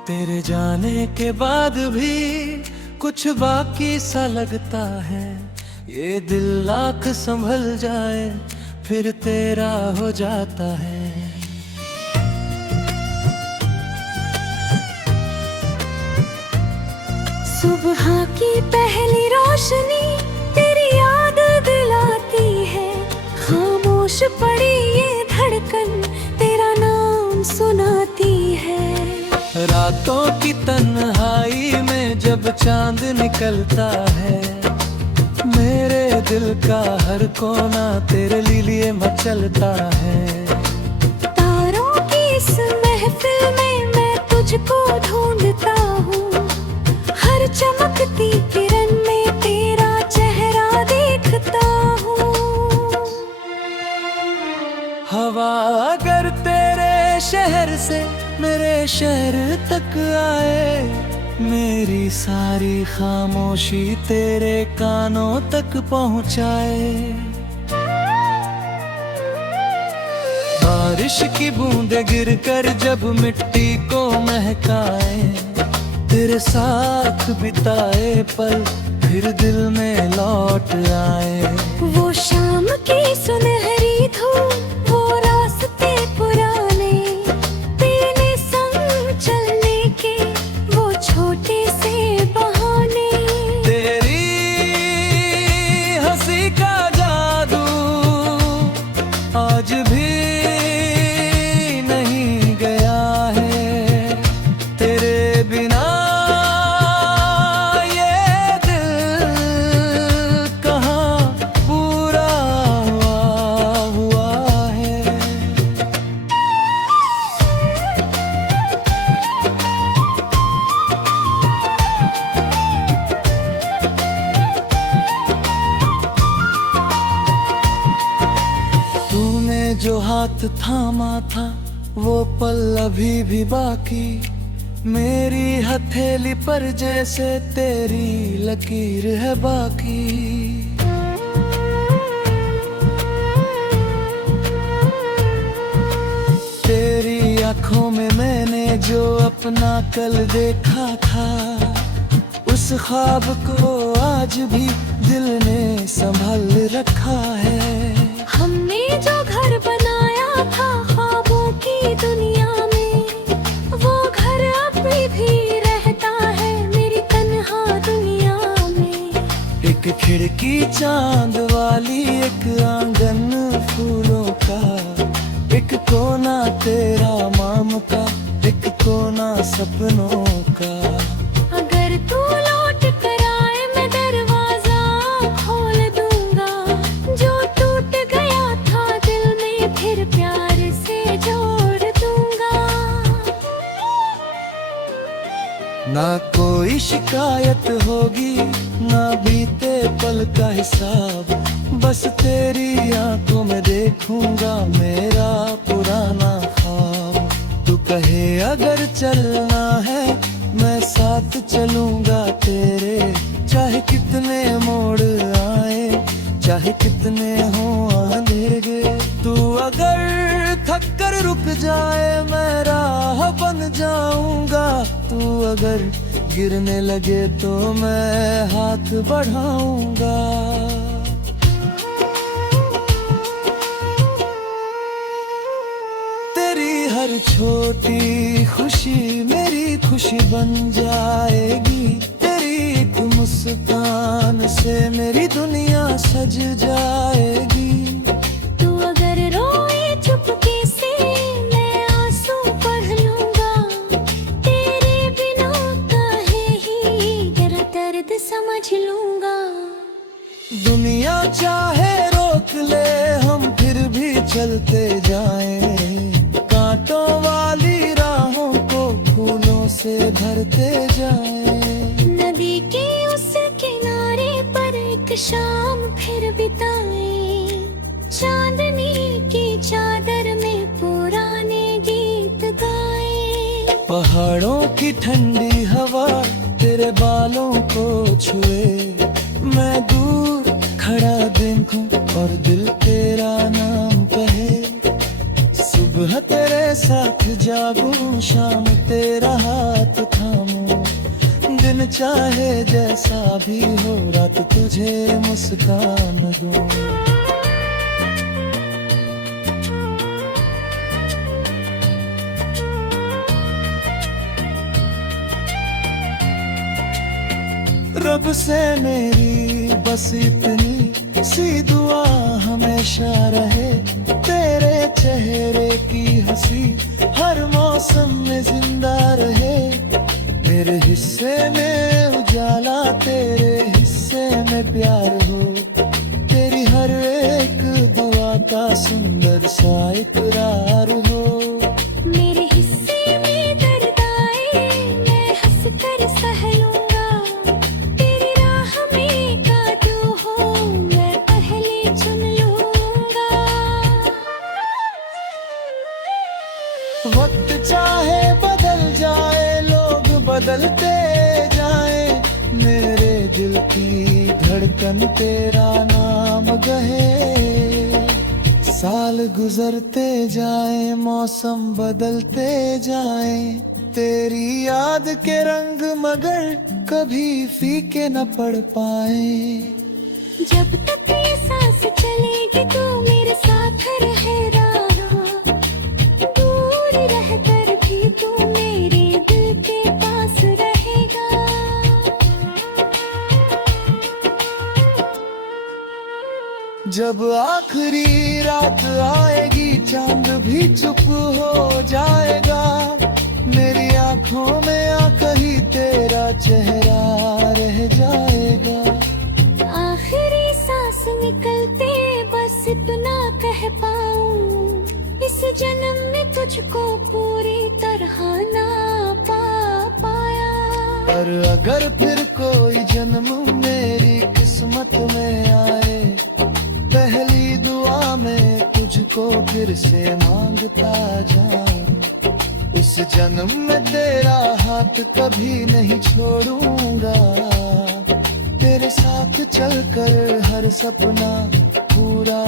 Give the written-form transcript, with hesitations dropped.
तेरे जाने के बाद भी कुछ बाकी सा लगता है। ये दिल लाख संभल जाए फिर तेरा हो जाता है। सुबह की पहली रोशनी तेरी याद दिलाती है। खामोश पड़ी ये धड़कन तेरा नाम सुनाती है। रातों की तन्हाई में जब चांद निकलता है, मेरे दिल का हर कोना तेरे लिए मचलता है। तारों की इस महफिल में मैं तुझको ढूंढता हूँ। हर चमकती किरण में तेरा चेहरा देखता हूँ। हवा अगर तेरे शहर से मेरे शहर तक आए, मेरी सारी खामोशी तेरे कानों तक पहुंचाए। बारिश की बूंदें गिरकर जब मिट्टी को महकाए, तेरे साथ बिताए पल फिर दिल में लौट आए। वो शाम की सुनहरी धूप, वो रास्ते पुराने, तेरे संग चलने के वो छोटे से बहाने। तेरी हंसी का जादू आज भी नहीं गया है। तेरे बिना ये दिल कहाँ पूरा हुआ है। तूने जो हाथ थामा था वो पल अभी भी बाकी, मेरी हथेली पर जैसे तेरी लकीर है बाकी। तेरी आंखों में मैंने जो अपना कल देखा था, उस ख्वाब को आज भी दिल ने संभाल रखा है। हमने जो घर बनाया था ख्वाबों की दुनिया में, वो घर अभी भी रहता है मेरी तन्हा दुनिया में। एक खिड़की चांद वाली, एक आंगन फूलों का, एक कोना तेरा माम का, एक कोना सपनों का। अगर तू लौट कर आए मैं दरवाजा खोल दूंगा। जो टूट गया था दिल में फिर प्यार से जोड़ दूंगा। ना कोई शिकायत होगी, ना बीते पल का हिसाब, बस तेरी आंखों में देखूंगा मेरा पुराना ख्वाब। तू कहे अगर चलना है मैं साथ चलूंगा तेरे, चाहे कितने मोड़ आए, चाहे कितने हो अंधेरे। तू अगर थक कर रुक जाए मैं राह बन जाऊंगा। तू अगर गिरने लगे तो मैं हाथ बढ़ाऊंगा। तेरी हर छोटी खुशी मेरी खुशी बन जाएगी। तेरी एक मुस्कान से मेरी दुनिया सज जाएगी। तू अगर रोए चुपके से मैं आंसू पढ़ लूंगा। तेरे बिना काहे ही तेरा दर्द समझ लूंगा। दुनिया चाहे रोक ले हम फिर भी चलते जाएं, कांटों वाली राहों को फूलों से भरते जाएं। नदी के उस किनारे पर एक शाम फिर बिताए। चांदनी की चादर में पुराने गीत गाए। पहाड़ों की ठंडी हवा तेरे बालों को छुए, मैं दूर खड़ा देखूं और दिल तेरा नाम कहे। सुबह तेरे साथ जागूं, शाम तेरा हाथ चाहे जैसा भी हो, रात तुझे मुस्कान दूं। रब से मेरी बस इतनी सी दुआ हमेशा रहे, तेरे चेहरे की हंसी हर मौसम में जिंदा रहे। मेरे हिस्से में उजाला, तेरे हिस्से में प्यार हो, तेरी हर एक दुआ का सुंदर सा इकरार हो। मेरे हिस्से में दर्द आए, मैं हंस कर सह लूंगा। तेरी राह में कांटो हो, मैं पहले चुन लूंगा। वक्त चाहे बदल जाए, लोग बदलते जाए, मेरे दिल की धड़कन तेरा नाम कहे। साल गुजरते जाए, मौसम बदलते जाए, तेरी याद के रंग मगर कभी फीके न पड़ पाए। जब तक ये सांस चलेगी तू मेरे साथ रहेगा, दूर रहकर भी तू मेरे दिल के पास रहेगा। जब आखिरी रात आएगी, चांद भी चुप हो जाएगा, मेरी आंखों में आकर ही तेरा चेहरा रह जाएगा। आखिरी सांस निकलते बस इतना कह पाऊं, इस जन्म में तुझको पूरी तरह ना पा पाया। पर अगर फिर कोई जन्म मेरी किस्मत में आए, पहली दुआ में तुझको फिर से मांगता जाऊं। उस जन्म में तेरा हाथ कभी नहीं छोड़ूंगा, तेरे साथ चलकर हर सपना पूरा